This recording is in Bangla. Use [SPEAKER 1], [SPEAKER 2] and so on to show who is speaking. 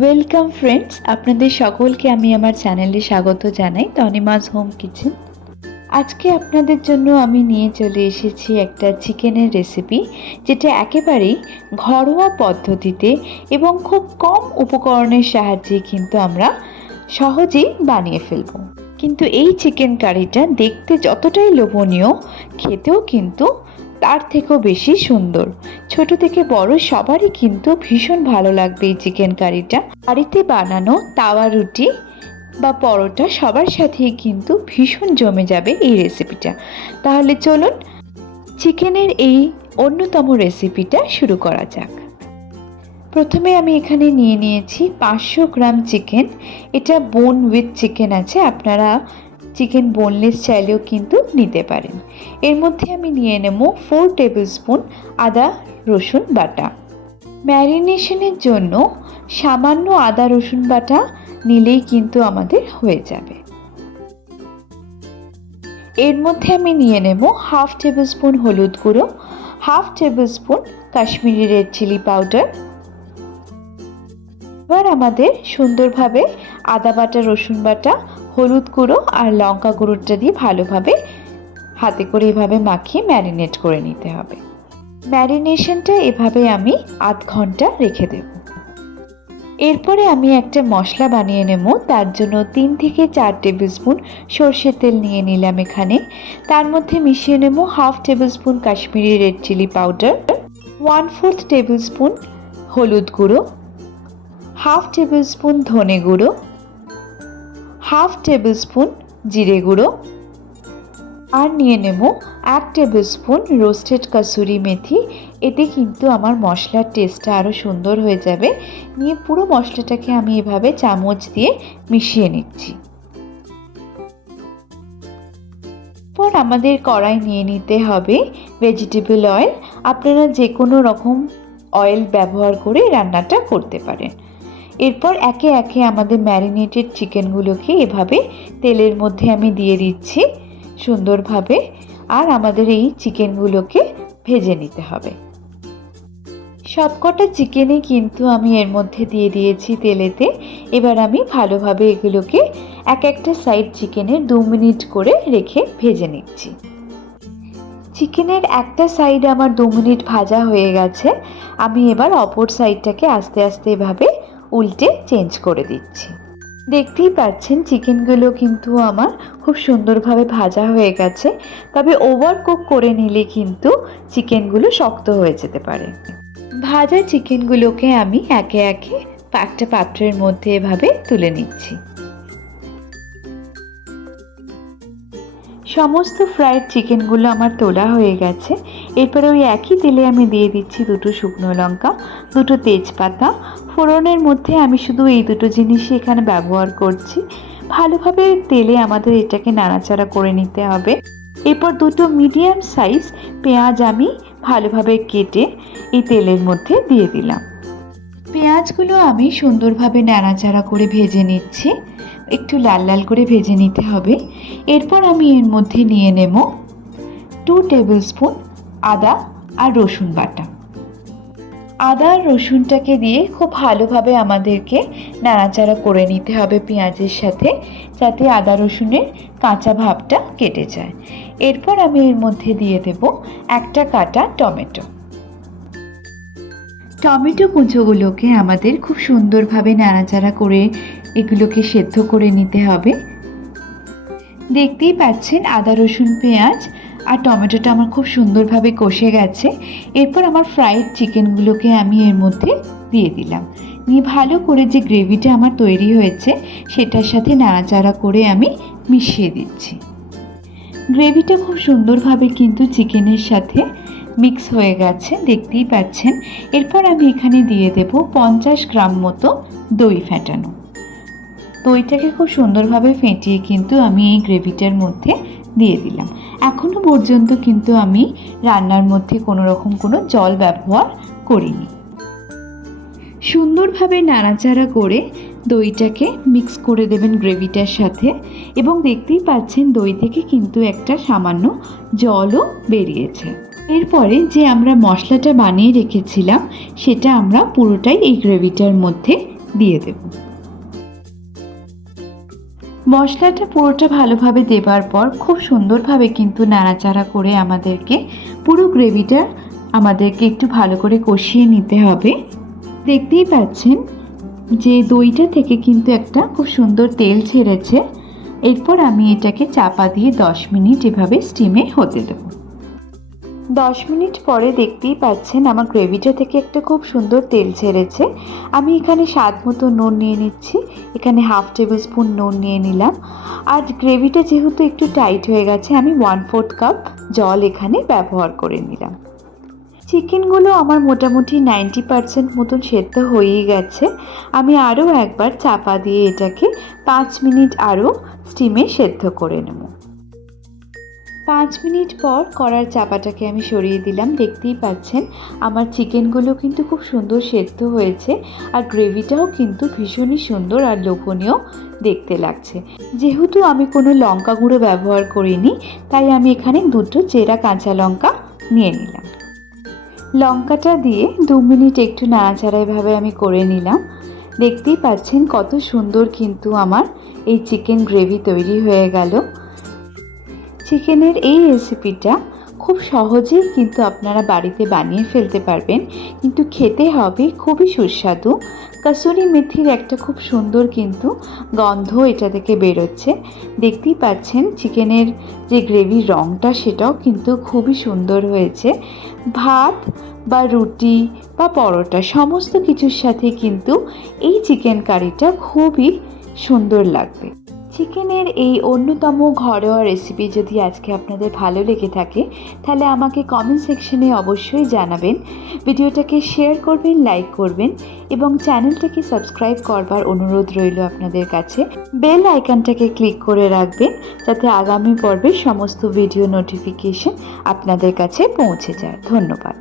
[SPEAKER 1] ওয়েলকাম ফ্রেন্ডস আপনাদের সকলকে আমি আমার চ্যানেলে স্বাগত জানাই তনিমাজ হোম কিচেন আজকে আপনাদের জন্য আমি নিয়ে চলে এসেছি একটা চিকেনের রেসিপি যেটা একেবারেই ঘরোয়া পদ্ধতিতে এবং খুব কম উপকরণের সাহায্যে কিন্তু আমরা সহজেই বানিয়ে ফেলব। কিন্তু এই চিকেন কারিটা দেখতে যতটাই লোভনীয়, খেতেও কিন্তু তার থেকেও বেশি সুন্দর। ছোট থেকে বড় সবারই কিন্তু ভীষণ ভালো লাগবে এই চিকেন কারিটা বাড়িতে বানানো তাওয়া রুটি বা পরোটা সবার সাথেই কিন্তু ভীষণ জমে যাবে এই রেসিপিটা তাহলে চলুন চিকেনের এই অন্যতম রেসিপিটা শুরু করা যাক। প্রথমে আমি এখানে নিয়ে নিয়েছি পাঁচশো গ্রাম চিকেন এটা বোন উইথ চিকেন আছে, আপনারা চিকেন বোনলেস চাইলেও কিন্তু নিতে পারেন। এর মধ্যে আমি নিয়ে নেব ফোর টেবিল স্পুন আদা, রসুন বাটা। ম্যারিনেশনের জন্য সামান্য আদা, রসুন বাটা নিলেই কিন্তু আমাদের হয়ে যাবে। এর মধ্যে আমি নিয়ে নেব হাফ টেবিল স্পুন হলুদ গুঁড়ো half tablespoon Kashmiri red chilli powder. এবার আমাদের সুন্দরভাবে আদা বাটা, রসুন বাটা হলুদ গুঁড়ো আর লঙ্কা গুঁড়োটা দিয়ে ভালোভাবে হাতে করে এভাবে মাখিয়ে ম্যারিনেট করে নিতে হবে। ম্যারিনেশনটা এভাবে আমি আধ ঘণ্টা রেখে দেব। এরপরে আমি একটা মশলা বানিয়ে নেব, তার জন্য তিন থেকে চার টেবিল স্পুন সর্ষের তেল নিয়ে নিলাম এখানে। তার মধ্যে মিশিয়ে নেব half tablespoon Kashmiri red chilli powder, one fourth tablespoon হলুদ গুঁড়ো, হাফ টেবিল স্পুন ধনে গুঁড়ো হাফ টেবিল স্পুন জিরে গুঁড়ো। আর নিয়ে নেব এক tablespoon roasted kasuri methi. এতে কিন্তু আমার মশলার টেস্টটা আরও সুন্দর হয়ে যাবে। নিয়ে পুরো মশলাটাকে আমি এভাবে চামচ দিয়ে মিশিয়ে নিচ্ছি। পর আমাদের কড়াই নিয়ে নিতে হবে ভেজিটেবল অয়েল আপনারা যে কোনো রকম অয়েল ব্যবহার করে রান্নাটা করতে পারেন। এরপর একে একে আমাদের ম্যারিনেটেড চিকেনগুলোকে এভাবে তেলের মধ্যে আমি দিয়ে দিচ্ছি সুন্দরভাবে। আর আমাদের এই চিকেনগুলোকে ভেজে নিতে হবে। সবকটা চিকেনে কিন্তু আমি এর মধ্যে দিয়ে দিয়েছি তেলেতে। এবার আমি ভালোভাবে এগুলোকে এক একটা সাইড চিকেনের দু মিনিট করে রেখে ভেজে নিচ্ছি। চিকেনের একটা সাইড আমার দু মিনিট ভাজা হয়ে গেছে। আমি এবার অপর সাইডটাকে আস্তে আস্তে এভাবে উল্টে চেঞ্জ করে দিচ্ছি। দেখতেই পাচ্ছেন চিকেনগুলো কিন্তু আমার খুব সুন্দরভাবে ভাজা হয়ে গেছে। তবে ওভার কুক করে নিলে কিন্তু চিকেনগুলো শক্ত হয়ে যেতে পারে। ভাজা চিকেনগুলোকে আমি একে একে একটা পাত্রের মধ্যে এভাবে তুলে নিচ্ছি। সমস্ত ফ্রাইড চিকেনগুলো আমার তোলা হয়ে গেছে। এরপরে ওই একই তেলে আমি দিয়ে দিচ্ছি দুটো শুকনো লঙ্কা, দুটো তেজপাতা। ফোড়নের মধ্যে আমি শুধু এই দুটো জিনিসই এখানে ব্যবহার করছি। ভালোভাবে তেলে আমাদের এটাকে নাড়াচাড়া করে নিতে হবে। এরপর দুটো মিডিয়াম সাইজ পেঁয়াজ আমি ভালোভাবে কেটে এই তেলের মধ্যে দিয়ে দিলাম। পেঁয়াজগুলো আমি সুন্দরভাবে নাড়াচাড়া করে ভেজে নিচ্ছি। একটু লাল লাল করে ভেজে নিতে হবে। এরপর আমি এর মধ্যে নিয়ে নেব টু টেবিল স্পুন আদা আর রসুন বাটা। আদা আর রসুনটাকে দিয়ে খুব ভালোভাবে আমাদেরকে নাড়াচাড়া করে নিতে হবে পেঁয়াজের সাথে, যাতে আদা রসুনের কাঁচা ভাবটা কেটে যায়। এরপর আমি এর মধ্যে দিয়ে দেব একটা কাটা টমেটো। টমেটো কুচোগুলোকে আমাদের খুব সুন্দরভাবে নাড়াচাড়া করে এগুলোকে সেদ্ধ করে নিতে হবে। দেখতেই পাচ্ছেন আদা, রসুন, পেঁয়াজ আর টমেটোটা আমার খুব সুন্দরভাবে কষে গেছে। এরপর আমার ফ্রাইড চিকেনগুলোকে আমি এর মধ্যে দিয়ে দিলাম। নিয়ে ভালো করে যে গ্রেভিটা আমার তৈরি হয়েছে, সেটার সাথে নাড়াচাড়া করে আমি মিশিয়ে দিচ্ছি। গ্রেভিটা খুব সুন্দরভাবে কিন্তু চিকেনের সাথে মিক্স হয়ে গেছে, দেখতেই পাচ্ছেন। এরপর আমি এখানে দিয়ে দেব পঞ্চাশ গ্রাম মতো দই ফেটানো। দইটাকে খুব সুন্দরভাবে ফেটিয়ে কিন্তু আমি এই গ্রেভিটার মধ্যে দিয়ে দিলাম। এখনও পর্যন্ত কিন্তু আমি রান্নার মধ্যে কোনো রকম কোনো জল ব্যবহার করিনি। সুন্দরভাবে নাড়াচাড়া করে দইটাকে মিক্স করে দেবেন গ্রেভিটার সাথে এবং দেখতেই পাচ্ছেন দই থেকে কিন্তু একটা সামান্য জলও বেরিয়েছে। এরপরে যে আমরা মশলাটা বানিয়ে রেখেছিলাম, সেটা আমরা পুরোটাই এই গ্রেভিটার মধ্যে দিয়ে দেব। মশলাটা পুরোটা ভালোভাবে দেবার পর খুব সুন্দরভাবে কিন্তু নাড়াচাড়া করে আমাদেরকে পুরো গ্রেভিটা আমাদেরকে একটু ভালো করে কষিয়ে নিতে হবে। দেখতেই পাচ্ছেন যে দইটা থেকে কিন্তু একটা খুব সুন্দর তেল ছেড়েছে। এরপর আমি এটাকে চাপা দিয়ে দশ মিনিট এভাবে স্টিমে হতে দেবো। দশ মিনিট পরে দেখতেই পাচ্ছেন আমার গ্রেভিটা থেকে একটা খুব সুন্দর তেল ছেড়েছে। আমি এখানে স্বাদ মতো নুন নিয়ে নিচ্ছি। এখানে হাফ টেবিল স্পুন নুন নিয়ে নিলাম। আর গ্রেভিটা যেহেতু একটু টাইট হয়ে গেছে, আমি ওয়ান ফোর্থ কাপ জল এখানে ব্যবহার করে নিলাম। চিকেনগুলো আমার মোটামুটি নাইনটি পারসেন্ট মতন সেদ্ধ হয়েই গেছে। আমি আরও একবার চাপা দিয়ে এটাকে পাঁচ মিনিট আরও স্টিমে সেদ্ধ করে নেব। পাঁচ মিনিট পর কড়ার চাপাটাকে আমি সরিয়ে দিলাম, দেখতেই পাচ্ছেন আমার চিকেনগুলো কিন্তু খুব সুন্দর সেদ্ধ হয়েছে আর গ্রেভিটাও কিন্তু ভীষণই সুন্দর আর লোভনীয় দেখতে লাগছে। যেহেতু আমি কোনো লঙ্কা গুঁড়ো ব্যবহার করিনি, তাই আমি এখানে দুটো চেরা কাঁচা লঙ্কা নিয়ে নিলাম। লঙ্কাটা দিয়ে দু মিনিট একটু নাড়াচাড়া এভাবে আমি করে নিলাম। দেখতেই পাচ্ছেন কত সুন্দর কিন্তু আমার এই চিকেন গ্রেভি তৈরি হয়ে গেল। চিকেনের এই রেসিপিটা খুব সহজেই কিন্তু আপনারা বাড়িতে বানিয়ে ফেলতে পারবেন। কিন্তু খেতে হবে খুবই সুস্বাদু। কাসুরি মেথির একটা খুব সুন্দর কিন্তু গন্ধ এটা থেকে বেরোচ্ছে। দেখতেই পাচ্ছেন চিকেনের যে গ্রেভির রঙটা সেটাও কিন্তু খুবই সুন্দর হয়েছে। ভাত বা রুটি বা পরোটা সমস্ত কিছুর সাথে কিন্তু এই চিকেন কারিটা খুবই সুন্দর লাগবে। চিকেনের এই অন্যতম ঘরোয়া রেসিপি যদি আজকে আপনাদের ভালো লেগে থাকে, তাহলে আমাকে কমেন্ট সেকশনে অবশ্যই জানাবেন। ভিডিওটাকে শেয়ার করবেন লাইক করবেন এবং চ্যানেলটাকে সাবস্ক্রাইব করবার অনুরোধ রইল আপনাদের কাছে। বেল আইকনটাকে ক্লিক করে রাখবেন, যাতে আগামী পর্বের সমস্ত ভিডিও নোটিফিকেশন আপনাদের কাছে পৌঁছে যায়। ধন্যবাদ।